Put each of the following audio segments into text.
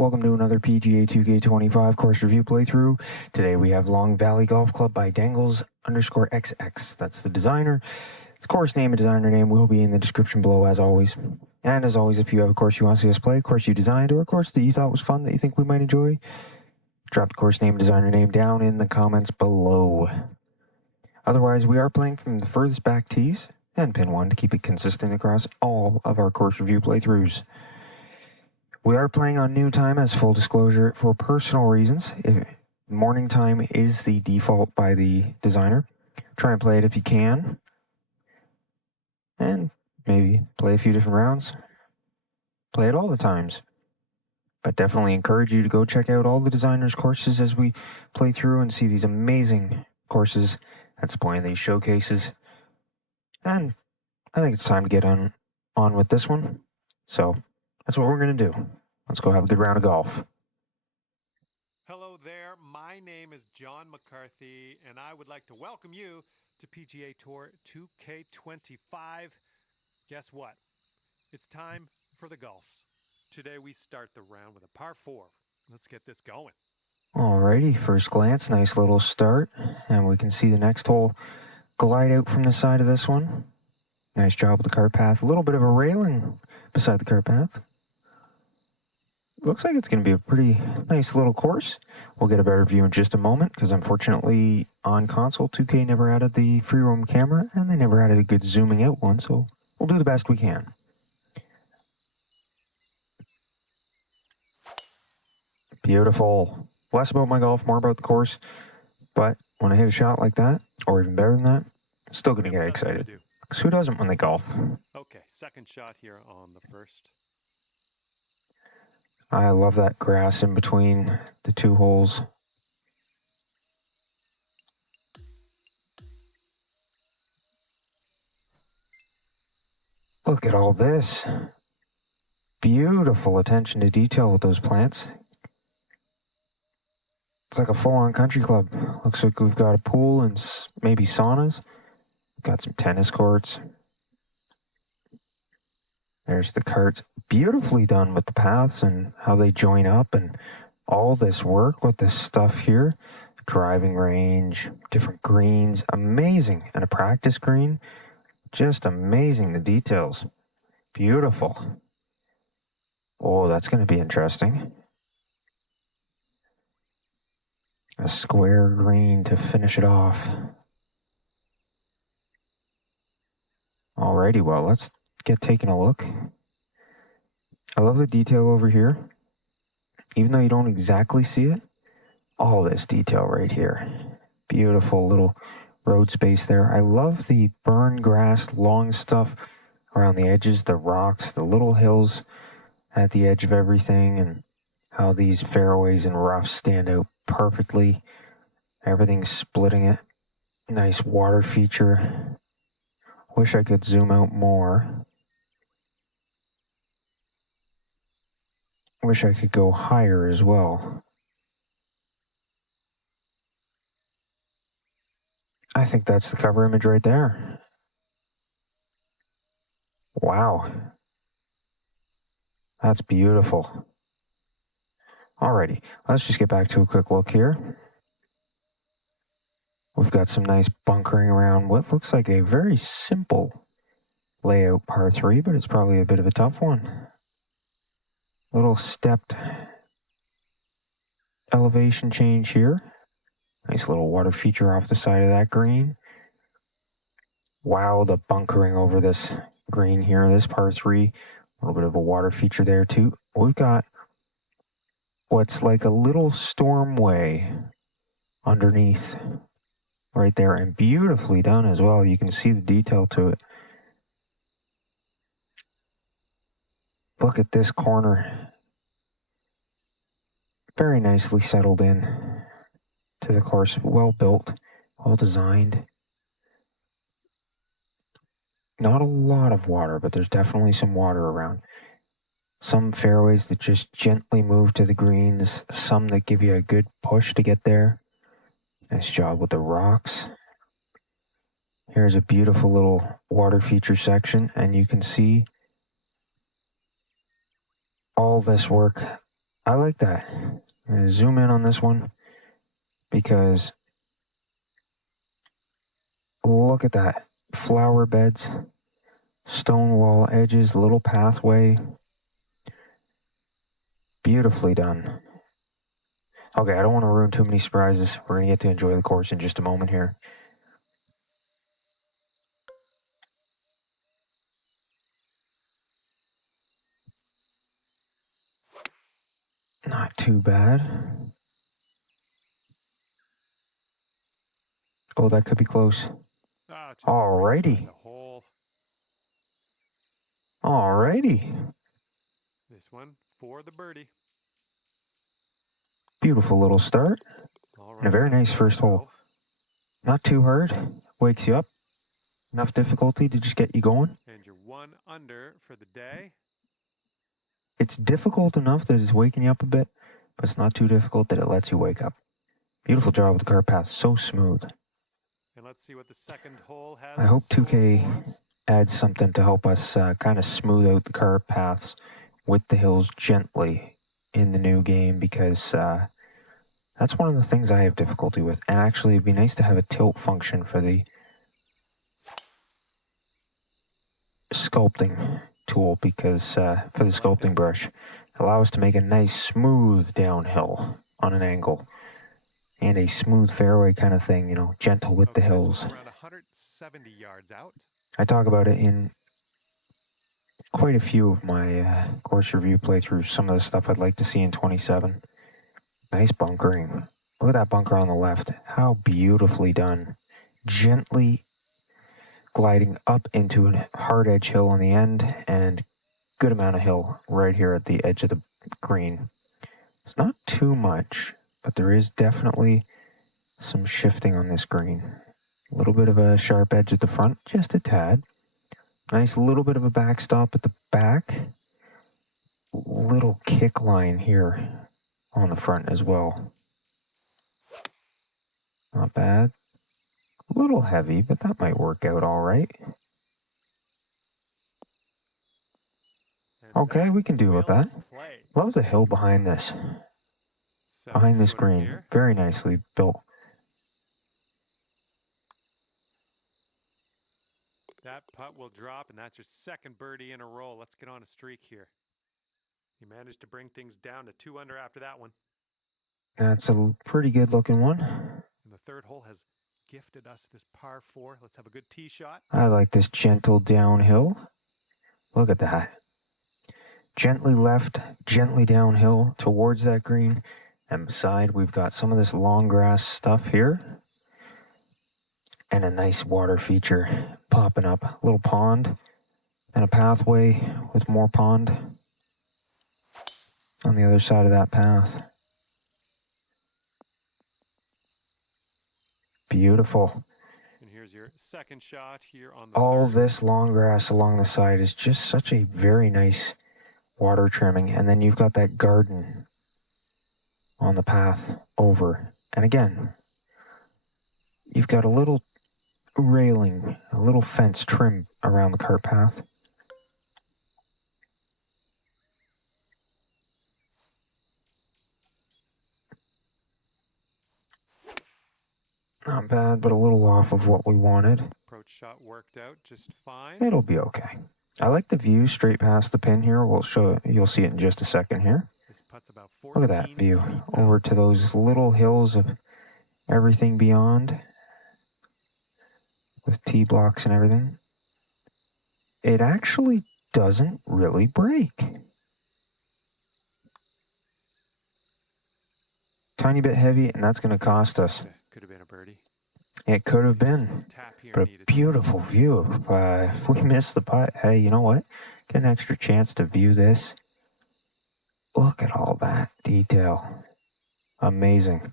Welcome to another PGA 2K25 course review playthrough. Today we have Long Valley Golf Club by Dangles_XX. That's the designer. The course name and designer name will be in the description below as always. And as always, if you have a course you want to see us play, a course you designed, or a course that you thought was fun that you think we might enjoy, drop the course name and designer name down in the comments below. Otherwise, we are playing from the furthest back tees and pin 1 to keep it consistent across all of our course review playthroughs. We are playing on noon time as full disclosure for personal reasons. Morning time is the default by the designer. Try and play it if you can. And maybe play a few different rounds. Play it all the times. But definitely encourage you to go check out all the designer's courses as we play through and see these amazing courses that's playing these showcases. And I think it's time to get on with this one. So that's what we're going to do. Let's go have a good round of golf. Hello there. My name is John McCarthy, and I would like to welcome you to PGA Tour 2K25. Guess what? It's time for the golfs. Today we start the round with a par 4. Let's get this going. Alrighty, first glance, nice little start. And we can see the next hole glide out from the side of this one. Nice job with the cart path. A little bit of a railing beside the cart path. Looks like it's going to be a pretty nice little course. We'll get a better view in just a moment because unfortunately on console 2K never added the free roam camera and they never added a good zooming out one, so we'll do the best we can. Beautiful. Less about my golf, more about the course, but when I hit a shot like that, or even better than that, I'm still going to get excited. Because who doesn't when they golf? Okay, second shot here on the first. I love that grass in between the two holes. Look at all this. Beautiful attention to detail with those plants. It's like a full-on country club. Looks like we've got a pool and maybe saunas. Got some tennis courts. There's the carts. Beautifully done with the paths and how they join up and all this work with this stuff here. Driving range, different greens, amazing. And a practice green, just amazing, the details. Beautiful. Oh, that's going to be interesting. A square green to finish it off. Alrighty, well, let's get taking a look. I love the detail over here. Even though you don't exactly see it, all this detail right here. Beautiful little road space there. I love the burn grass, long stuff around the edges, the rocks, the little hills at the edge of everything, and how these fairways and roughs stand out perfectly. Everything's splitting it. Nice water feature. Wish I could zoom out more. Wish I could go higher as well. I think that's the cover image right there. Wow. That's beautiful. Alrighty, let's just get back to a quick look here. We've got some nice bunkering around what looks like a very simple layout par 3, but it's probably a bit of a tough one. Little stepped elevation change here. Nice little water feature off the side of that green. Wow, the bunkering over this green here, this par 3. A little bit of a water feature there too. We've got what's like a little stormway underneath right there, and beautifully done as well. You can see the detail to it. Look at this corner. Very nicely settled in to the course. Well built, well designed. Not a lot of water, but there's definitely some water around. Some fairways that just gently move to the greens. Some that give you a good push to get there. Nice job with the rocks. Here's a beautiful little water feature section, and you can see all this work I like that. I'm going to zoom in on this one because look at that. Flower beds, stone wall edges, little pathway. Beautifully done. Okay, I don't want to ruin too many surprises. We're going to get to enjoy the course in just a moment here. Not too bad. Oh, that could be close. Just Alrighty. right the hole. Alrighty. This one for the birdie. Beautiful little start. All right, And a very nice first hole. Not too hard. Wakes you up. Enough difficulty to just get you going. And you're 1 under for the day. It's difficult enough that it's waking you up a bit, but it's not too difficult that it lets you wake up. Beautiful job with the cart path. So smooth. And let's see what the second hole has. I hope 2K adds something to help us kind of smooth out the cart paths with the hills gently in the new game, because that's one of the things I have difficulty with. And actually, it'd be nice to have a tilt function for the sculpting tool, because for the sculpting brush, allow us to make a nice smooth downhill on an angle and a smooth fairway kind of thing, you know, gentle with the hills. Around 170 yards out. I talk about it in quite a few of my course review playthroughs, some of the stuff I'd like to see in 27. Nice bunkering. Look at that bunker on the left. How beautifully done. Gently gliding up into a hard edge hill on the end, and good amount of hill right here at the edge of the green. It's not too much, but there is definitely some shifting on this green. A little bit of a sharp edge at the front, just a tad. Nice little bit of a backstop at the back. Little kick line here on the front as well. Not bad. A little heavy, but that might work out all right. Okay, we can do with that. Love the hill behind this. Behind this green. Very nicely built. That putt will drop, and that's your second birdie in a row. Let's get on a streak here. You managed to bring things down to 2 under after that one. That's a pretty good looking one. And the third hole has gifted us this par 4. Let's have a good tee shot. I like this gentle downhill. Look at that. Gently left, gently downhill towards that green. And beside, we've got some of this long grass stuff here. And a nice water feature popping up. A little pond and a pathway with more pond on the other side of that path. Beautiful. And here's your second shot here on the all third. This long grass along the side is just such a very nice water trimming. And then you've got that garden on the path over. And again, you've got a little railing, a little fence trim around the cart path. Not bad, but a little off of what we wanted. Approach shot worked out just fine. It'll be okay. I like the view straight past the pin here. We'll show it. You'll see it in just a second here. This putt's about Look at that view over to those little hills of everything beyond, with T blocks and everything. It actually doesn't really break. Tiny bit heavy, and that's going to cost us. Could have been a birdie. It could have been, but a beautiful view. If we miss the putt, hey, you know what? Get an extra chance to view this. Look at all that detail. Amazing.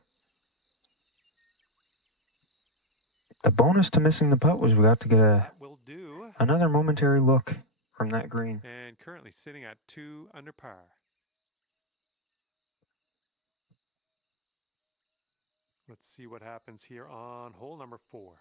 The bonus to missing the putt was we got to get another momentary look from that green. And currently sitting at 2 under par. Let's see what happens here on hole number 4.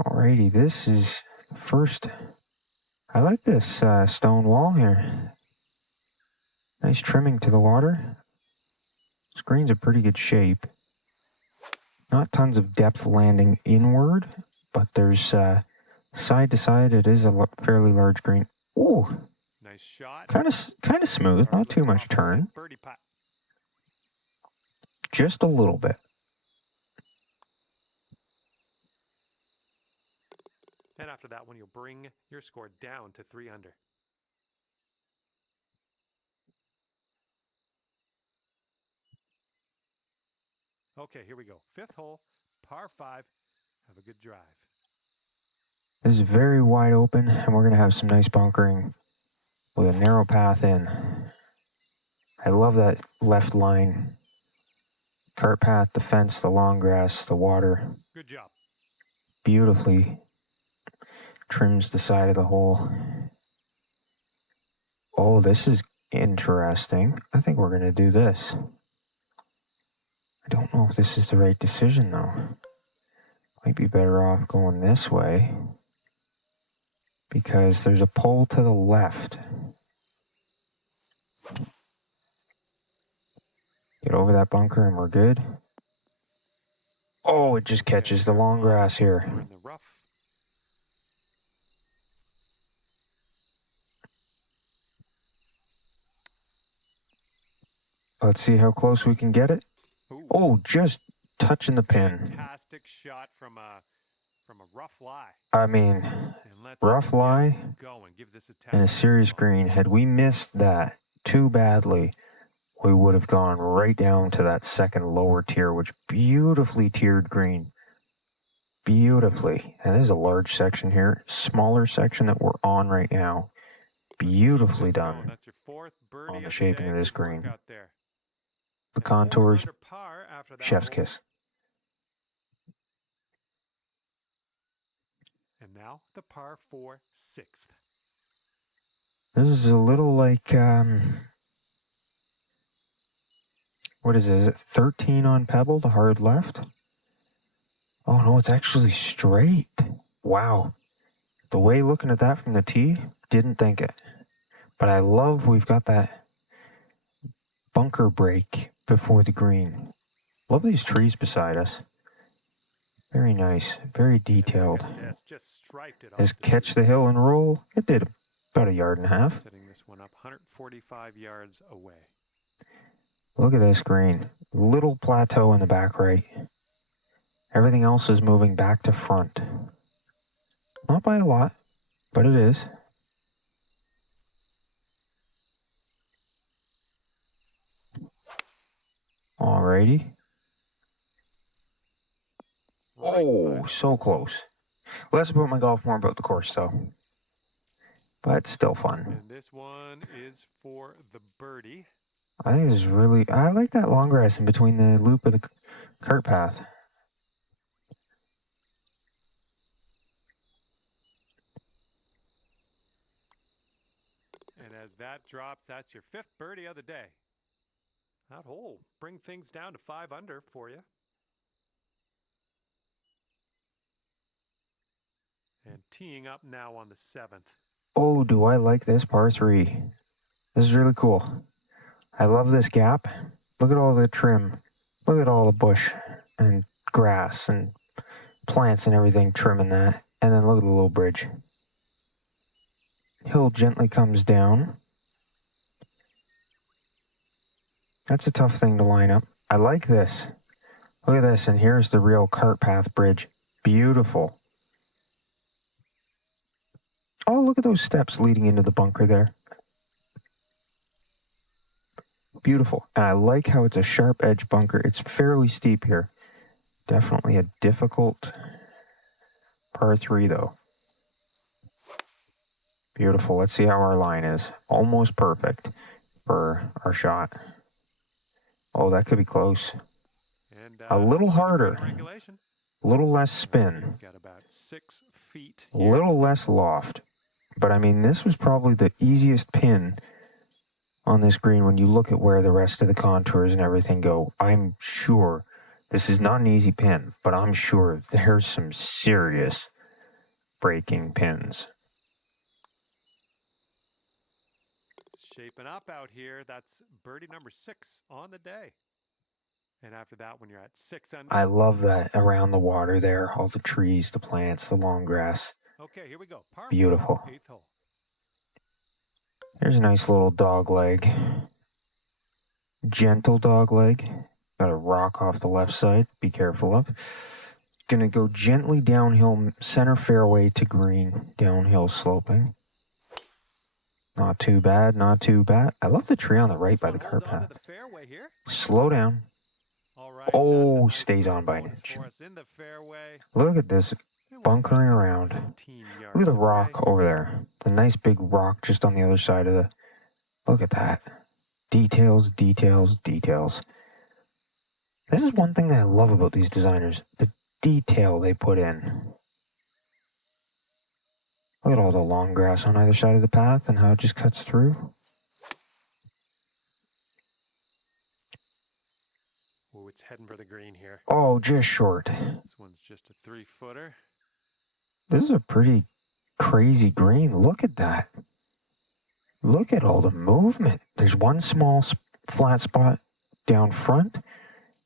Alrighty, this is first. I like this stone wall here. Nice trimming to the water. This green's a pretty good shape. Not tons of depth landing inward, but there's side to side. It is a fairly large green. Ooh, nice shot. Kind of smooth. Not too much turn. Birdie putt. Just a little bit. And after that one, you'll bring your score down to 3 under. Okay, here we go. 5th hole, par 5. Have a good drive. This is very wide open, and we're going to have some nice bunkering with a narrow path in. I love that left line. Cart path, the fence, the long grass, the water. Good job. Beautifully trims the side of the hole. Oh, this is interesting. I think we're going to do this. I don't know if this is the right decision, though. Might be better off going this way because there's a pole to the left. Get over that bunker and we're good. Oh, it just catches the long grass here. We're in the rough. Let's see how close we can get it. Ooh. Oh, just touching the pin. Fantastic shot from a rough lie. I mean, rough lie and a serious green. Had we missed that too badly, we would have gone right down to that second lower tier, which beautifully tiered green. Beautifully. And there's a large section here. Smaller section that we're on right now. Beautifully done. That's your 4th birdie on the shaping of this green. Out there. The contours, chef's kiss. And now the par 4 6th. This is a little like, what is it? Is it 13 on pebble, the hard left? Oh no, it's actually straight. Wow. The way looking at that from the tee, didn't think it. But I love we've got that bunker break before the green. Love these trees beside us. Very nice, very detailed. As catch the hill and roll, it did about a yard and a half. Setting this one up 145 yards away. Look at this green. Little plateau in the back right. Everything else is moving back to front. Not by a lot, but it is. Alrighty. Oh, so close. Less about my golf, more about the course, though. But still fun. And this one is for the birdie. I think this is really... I like that long grass in between the loop of the cart path. And as that drops, that's your 5th birdie of the day. That hole bring things down to 5 under for you. And teeing up now on the 7th. Oh, do I like this par 3. This is really cool. I love this gap. Look at all the trim. Look at all the bush and grass and plants and everything trimming that. And then look at the little bridge. Hill gently comes down. That's a tough thing to line up. I like this. Look at this, and here's the real cart path bridge. Beautiful. Oh, look at those steps leading into the bunker there. Beautiful. And I like how it's a sharp edge bunker. It's fairly steep here. Definitely a difficult par 3, though. Beautiful. Let's see how our line is. Almost perfect for our shot. Oh, that could be close. And, a little harder. A little less spin. Got about 6 feet. A little less loft. But I mean, this was probably the easiest pin on this green when you look at where the rest of the contours and everything go. I'm sure this is not an easy pin, but I'm sure there's some serious breaking pins. Shaping up out here. That's birdie number 6 on the day. And after that, when you're at 6 under. I love that around the water there, all the trees, the plants, the long grass. Okay, here we go. Par Beautiful. 4, 8th hole. There's a nice little dog leg. Gentle dog leg. Got a rock off the left side. Be careful of. Gonna go gently downhill, center fairway to green, downhill sloping. Not too bad, not too bad. I love the tree on the right by the car path. Slow down. Oh, stays on by an inch. Look at this, bunkering around. Look at the rock over there. The nice big rock just on the other side of the... Look at that. Details, details, details. This is one thing that I love about these designers. The detail they put in. Look at all the long grass on either side of the path and how it just cuts through. Oh, it's heading for the green here. Oh, just short. This one's just a 3-footer. This is a pretty crazy green. Look at that. Look at all the movement. There's one small flat spot down front,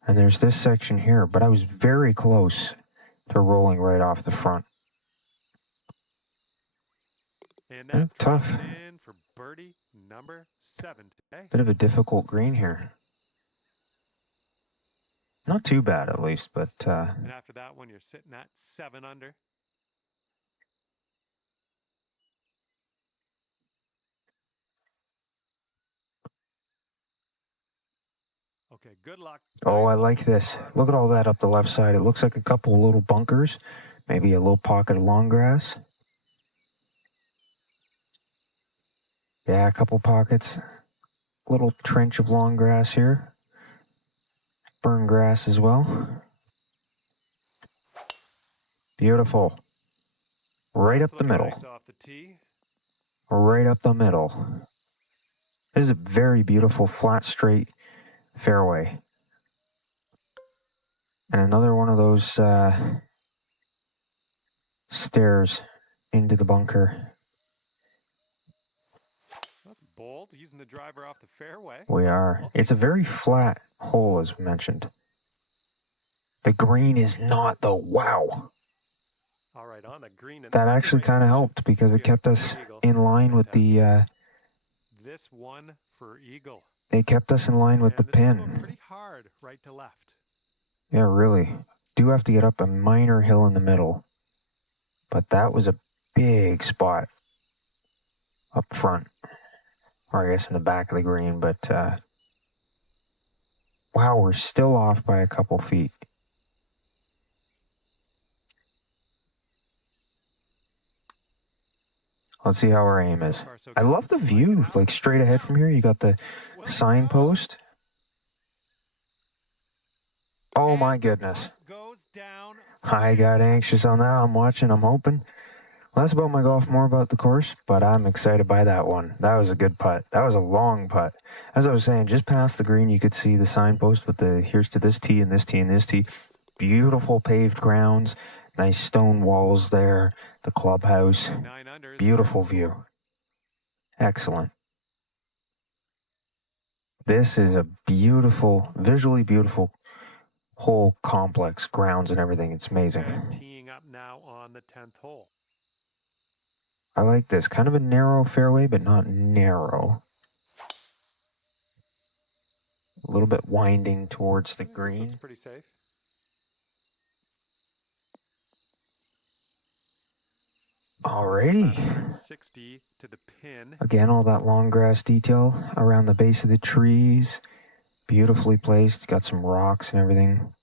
and there's this section here, but I was very close to rolling right off the front. And tough. In for birdie number 7 today. Bit of a difficult green here. Not too bad, at least, but... And after that one, you're sitting at 7 under. Okay, good luck. Oh, I like this. Look at all that up the left side. It looks like a couple little bunkers. Maybe a little pocket of long grass. Yeah, a couple pockets. Little trench of long grass here. Burn grass as well. Beautiful. Right up the middle. Right up the middle. This is a very beautiful, flat, straight fairway. And another one of those stairs into the bunker. That's bold, using the driver off the fairway. We are. It's a very flat hole, as mentioned. The green is not the wow. All right, on the green. That actually kind of helped because it kept us in line with the... this one for eagle. It kept us in line with the pin. Pretty hard, right to left. Yeah, really. Do have to get up a minor hill in the middle. But that was a big spot up front. Or I guess in the back of the green, but wow, we're still off by a couple feet. Let's see how our aim is. I love the view, like straight ahead from here. You got the signpost. Oh my goodness. I got anxious on that. I'm watching, I'm hoping. Less about my golf, more about the course, but I'm excited by that one. That was a good putt. That was a long putt. As I was saying, just past the green, you could see the signpost with the here's to this tee and this tee and this tee. Beautiful paved grounds, nice stone walls there, the clubhouse. Beautiful view. Excellent. This is a beautiful, visually beautiful whole complex, grounds and everything. It's amazing. Teeing up now on the 10th hole. I like this. Kind of a narrow fairway, but not narrow. A little bit winding towards the green. Looks pretty safe. Alrighty. 60 to the pin. Again, all that long grass detail around the base of the trees. Beautifully placed. Got some rocks and everything.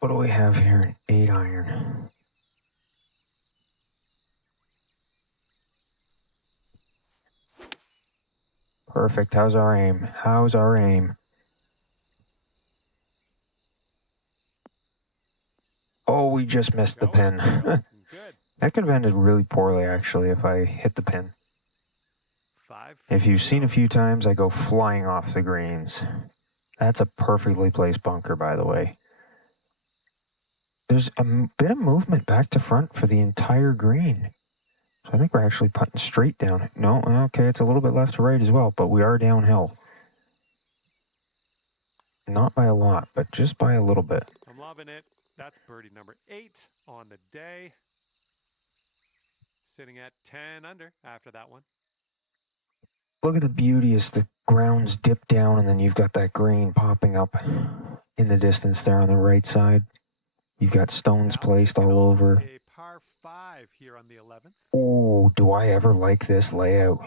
What do we have here? An 8 iron. Perfect. How's our aim? How's our aim? Oh, we just missed the pin. That could have ended really poorly, actually, if I hit the pin. If you've seen a few times, I go flying off the greens. That's a perfectly placed bunker, by the way. There's a bit of movement back to front for the entire green. So I think we're actually putting straight down. No, okay, it's a little bit left to right as well, but we are downhill. Not by a lot, but just by a little bit. I'm loving it. That's birdie number 8 on the day. Sitting at 10 under after that one. Look at the beauty as the grounds dip down and then you've got that green popping up in the distance there on the right side. You've got stones placed all over. A par 5 here on the 11th. Oh, do I ever like this layout.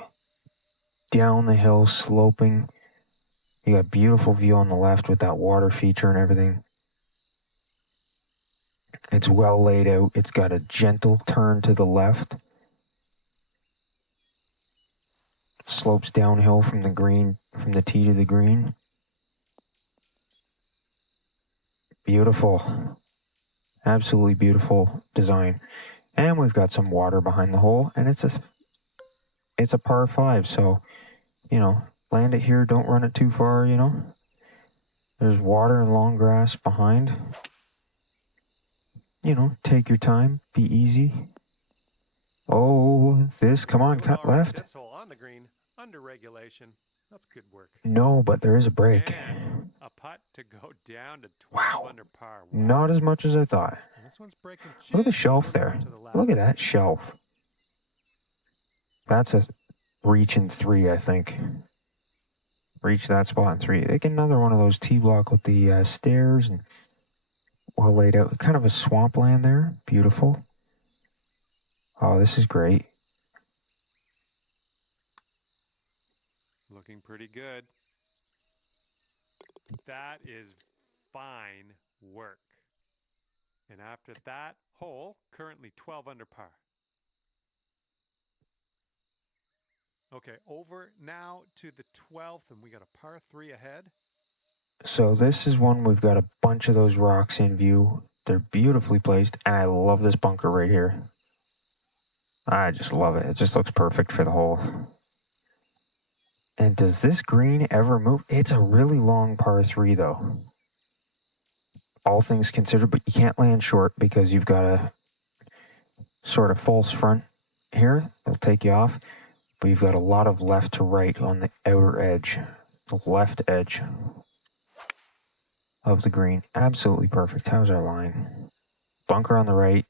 Down the hill, sloping. You got beautiful view on the left with that water feature and everything. It's well laid out. It's got a gentle turn to the left. Slopes downhill from the green, from the tee to the green. Beautiful. Absolutely beautiful design. And we've got some water behind the hole, and it's a par 5, so, you know, land it here, don't run it too far, you know. There's water and long grass behind. You know, take your time, be easy. Oh, this, come on, cut left. This hole on the green, under regulation. That's good work. No, but there is a break. And a putt to go down to 12 under par. Wow. Not as much as I thought. And this one's breaking. Look at the shelf there. Look at that shelf. That's a reach in 3, I think. Reach that spot in 3. Take another one of those T-block with the stairs and well laid out. Kind of a swampland there. Beautiful. Oh, this is great. Looking pretty good. That is fine work. And after that hole, currently 12 under par. Okay, over now to the 12th, and we got a par 3 ahead. So this is one we've got a bunch of those rocks in view. They're beautifully placed, and I love this bunker right here. I just love it. It just looks perfect for the hole. And does this green ever move? It's a really long par 3, though. All things considered, but you can't land short because you've got a sort of false front here. It'll take you off. But you've got a lot of left to right on the outer edge. The left edge of the green. Absolutely perfect. How's our line? Bunker on the right.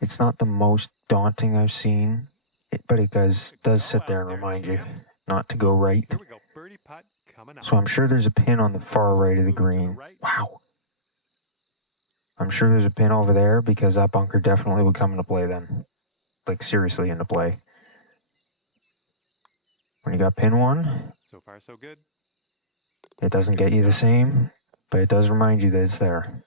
It's not the most daunting I've seen, but it does sit there and remind you not to go right. Here we go. Birdie putt coming up. So I'm sure there's a pin on the far right of the green. Wow. I'm sure there's a pin over there because that bunker definitely would come into play then. Like seriously into play. When you got pin 1, so far so good. It doesn't get you the same, but it does remind you that it's there.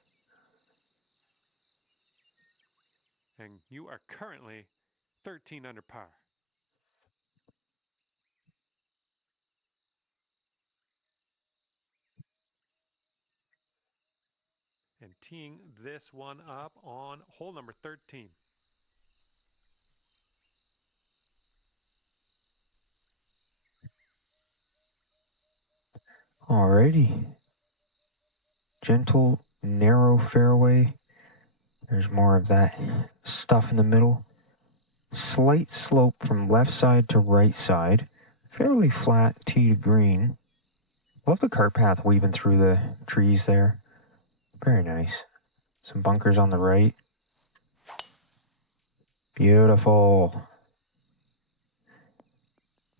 And you are currently 13 under par. And teeing this one up on hole number 13. Alrighty. Gentle, narrow fairway. There's more of that stuff in the middle. Slight slope from left side to right side. Fairly flat tee to green. Love the cart path weaving through the trees there. Very nice. Some bunkers on the right. Beautiful.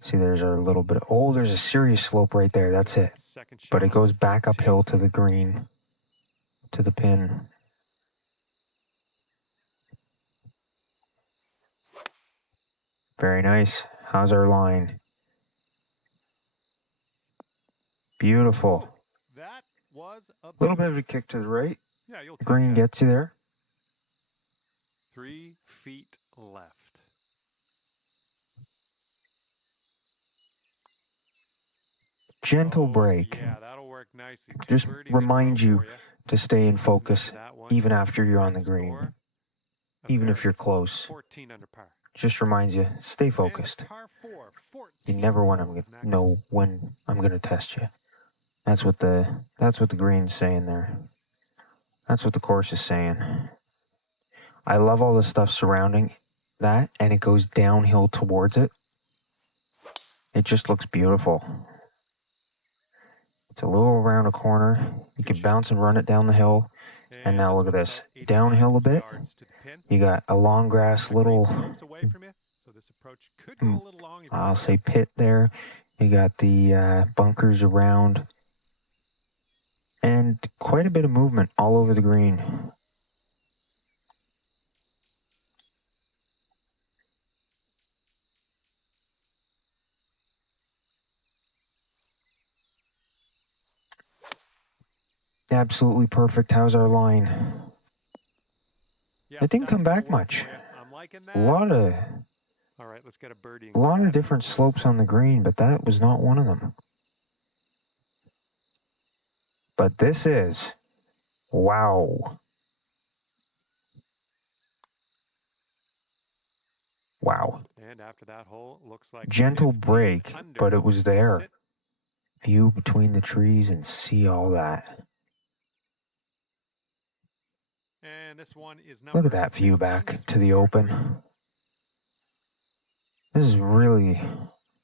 See, there's a little bit of, oh, there's a serious slope right there. That's it. But it goes back uphill to the green, to the pin. Very nice. How's our line? Beautiful. That was a little bit of a kick to the right. Yeah, you'll green gets you there. 3 feet left. Gentle break. Yeah, that'll work nicely. Just remind you to stay in focus even after you're on the green. Even if you're close. 14 under par. Just reminds you, stay focused. You never want to know when I'm going to test you. That's what the green's saying there. That's what the course is saying. I love all the stuff surrounding that, and it goes downhill towards it. It just looks beautiful. It's a little around a corner. You can bounce and run it down the hill. And now look at this. Downhill a bit. You got a long grass little, I'll say pit there. You got the bunkers around. And quite a bit of movement all over the green. Absolutely perfect. How's our line? It didn't come back much. A lot of different slopes on the green, but that was not one of them. But this is, wow. Wow. And after that hole, looks like gentle break, under. but it was there. View between the trees and see all that. And this one is Look at that view back to the open. This is really,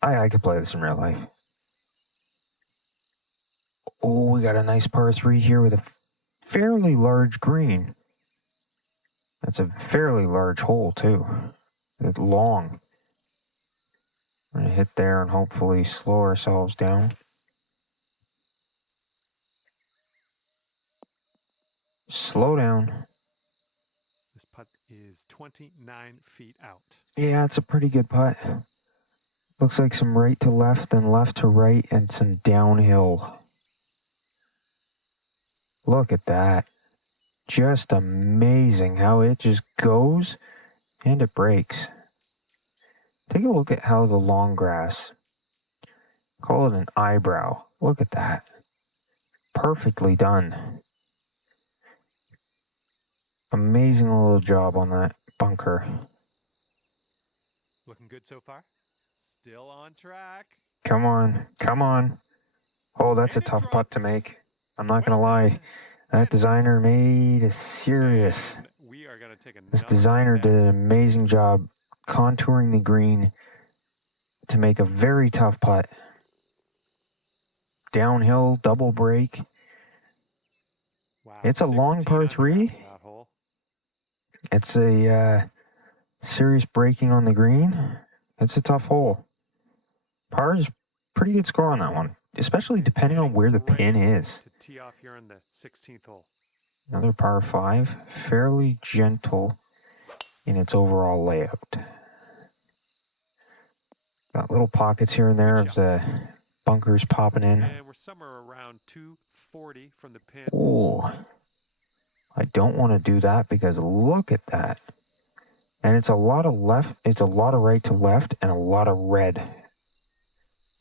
I could play this in real life. Oh, we got a nice par 3 here with a fairly large green. That's a fairly large hole too. It's long. We're going to hit there and hopefully slow ourselves down. Slow down. This putt is 29 feet out. Yeah, it's a pretty good putt. Looks like some right to left and left to right and some downhill. Look at that. Just amazing how it just goes and it breaks. Take a look at how the long grass, call it an eyebrow. Look at that. Perfectly done. Amazing little job on that bunker. Looking good so far. Still on track. Come on. Come on. Oh, that's a tough putt to make. I'm not going to lie. That designer made a serious. This designer did an amazing job contouring the green to make a very tough putt. Downhill, double break. Wow, it's a long par 3. It's a serious breaking on the green. It's a tough hole. Par is pretty good score on that one, especially depending on where the pin is. To tee off here on the 16th hole. Another par 5, fairly gentle in its overall layout. Got little pockets here and there of the bunkers popping in. And we're somewhere around 240 from the pin. Oh, I don't want to do that because look at that. And it's a lot of left, it's a lot of right to left and a lot of red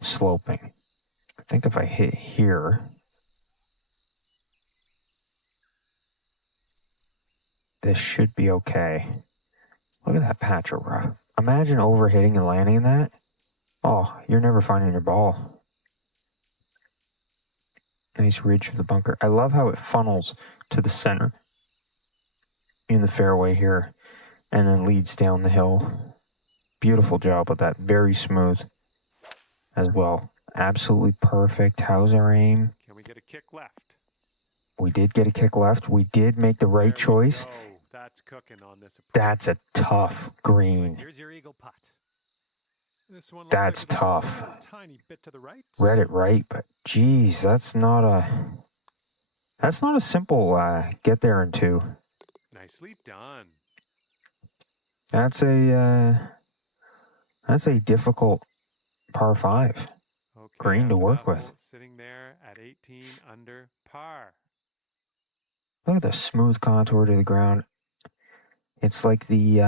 sloping. I think if I hit here, this should be okay. Look at that patch of rough. Imagine overhitting and landing in that. Oh, you're never finding your ball. Nice ridge of the bunker. I love how it funnels to the center in the fairway here and then leads down the hill. Beautiful job with that. Very smooth as well. Absolutely perfect. How's our aim? Can we get a kick left? We did get a kick left. We did make the right choice. That's cooking on this approach. That's a tough green. Here's your eagle putt. This one that's like tough. A tiny bit to the right. Read it right, but geez, that's not a simple get there in 2. Nicely done. That's a difficult par 5 green to work with. Sitting there at 18 under par. Look at the smooth contour to the ground. It's like the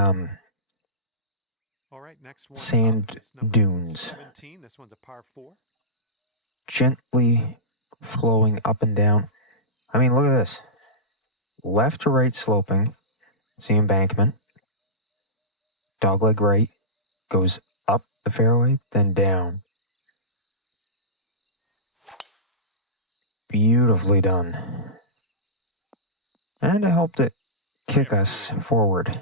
all right, next one sand dunes. 17. This one's a par 4. Gently flowing up and down. I mean, look at this. Left to right sloping. It's the embankment. Dogleg right goes up the fairway, then down. Beautifully done. and it helped it kick us forward.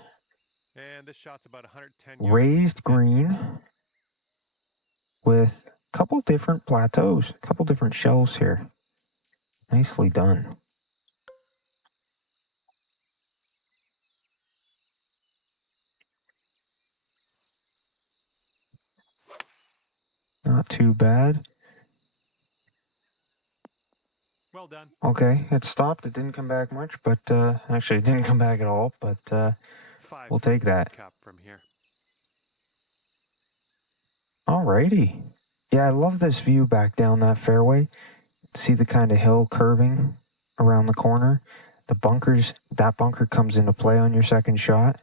And this shot's about 110 Raised green with a couple different plateaus, a couple different shells here. Nicely done. Not too bad. Well done. Okay, it stopped. It didn't come back much, but actually it didn't come back at all, but we'll take that. Cup from here. Alrighty. Yeah, I love this view back down that fairway. See the kind of hill curving around the corner. The bunkers, that bunker comes into play on your second shot.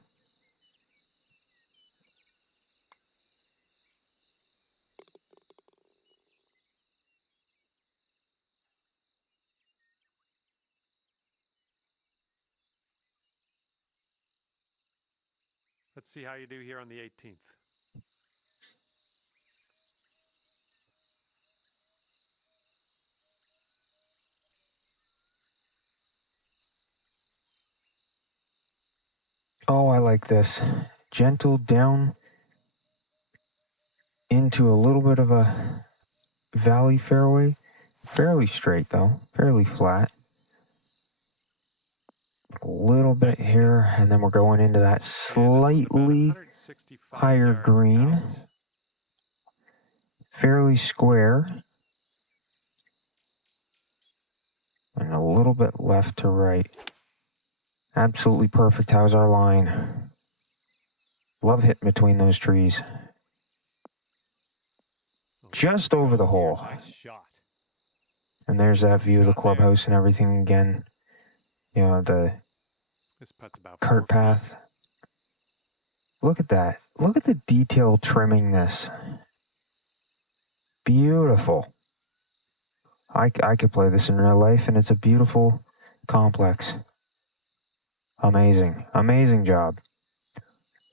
Let's see how you do here on the 18th. Oh, I like this. Gentle down into a little bit of a valley fairway. Fairly straight though, fairly flat. A little bit here, and then we're going into that slightly higher green. Fairly square. And a little bit left to right. Absolutely perfect. How's our line? Love hitting between those trees. Just over the hole. Nice shot. And there's that view of the clubhouse and everything again. You know, the cart path. Look at that. Look at the detail trimming this. Beautiful. I could play this in real life, and it's a beautiful complex. Amazing. Amazing job.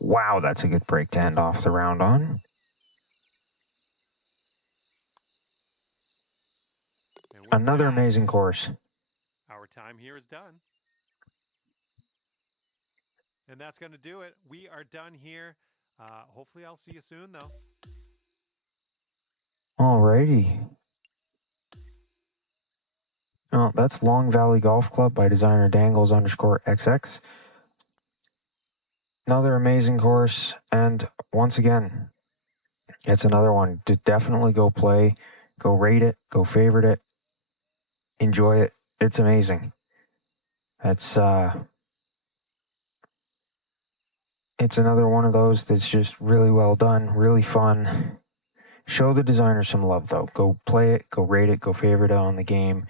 Wow, that's a good break to end off the round on. Another amazing course. Our time here is done. And that's going to do it. We are done here. Hopefully I'll see you soon, though. Alrighty. Oh, that's Long Valley Golf Club by designer Dangles_XX. Another amazing course. And once again, it's another one to definitely go play, go rate it, go favorite it, enjoy it. It's amazing. It's another one of those that's just really well done, really fun. Show the designer some love, though. Go play it, go rate it, go favorite it on the game.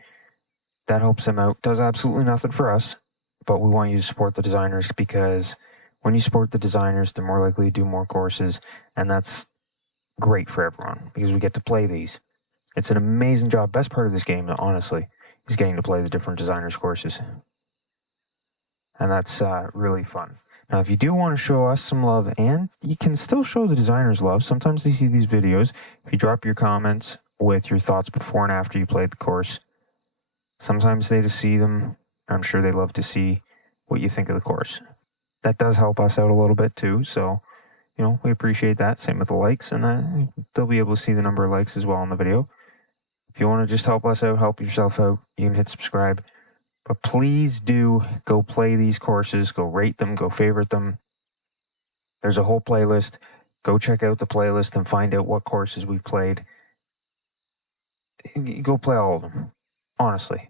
That helps them out. Does absolutely nothing for us, but we want you to support the designers, because when you support the designers, they're more likely to do more courses, and that's great for everyone because we get to play these. It's an amazing job. Best part of this game, honestly, is getting to play the different designers' courses, and that's really fun. Now, if you do want to show us some love, and you can still show the designers love, sometimes they see these videos. If you drop your comments with your thoughts before and after you played the course, sometimes they just see them. I'm sure they love to see what you think of the course. That does help us out a little bit too, so, you know, we appreciate that. Same with the likes, and that they'll be able to see the number of likes as well on the video. If you want to just help us out, help yourself out, you can hit subscribe. But please do go play these courses, go rate them, go favorite them. There's a whole playlist. Go check out the playlist and find out what courses we've played. Go play all of them, honestly.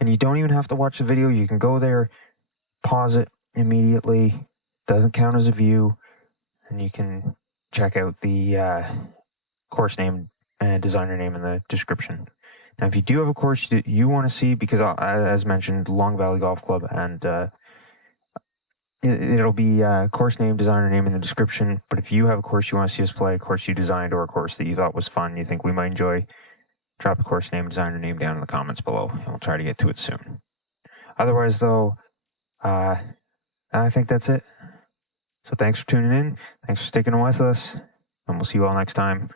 And you don't even have to watch the video. You can go there, pause it immediately. Doesn't count as a view. And you can check out the course name and designer name in the description. Now, if you do have a course that you want to see, because as mentioned, Long Valley Golf Club, and it'll be course name, designer name in the description. But if you have a course you want to see us play, a course you designed, or a course that you thought was fun, you think we might enjoy, drop a course name, designer name down in the comments below, and we'll try to get to it soon. Otherwise, though, I think that's it. So thanks for tuning in. Thanks for sticking with us. And we'll see you all next time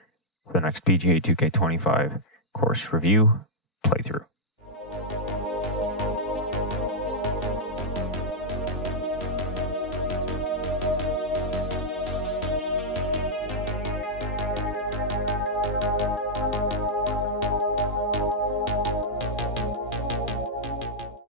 for the next PGA 2K25 course review playthrough.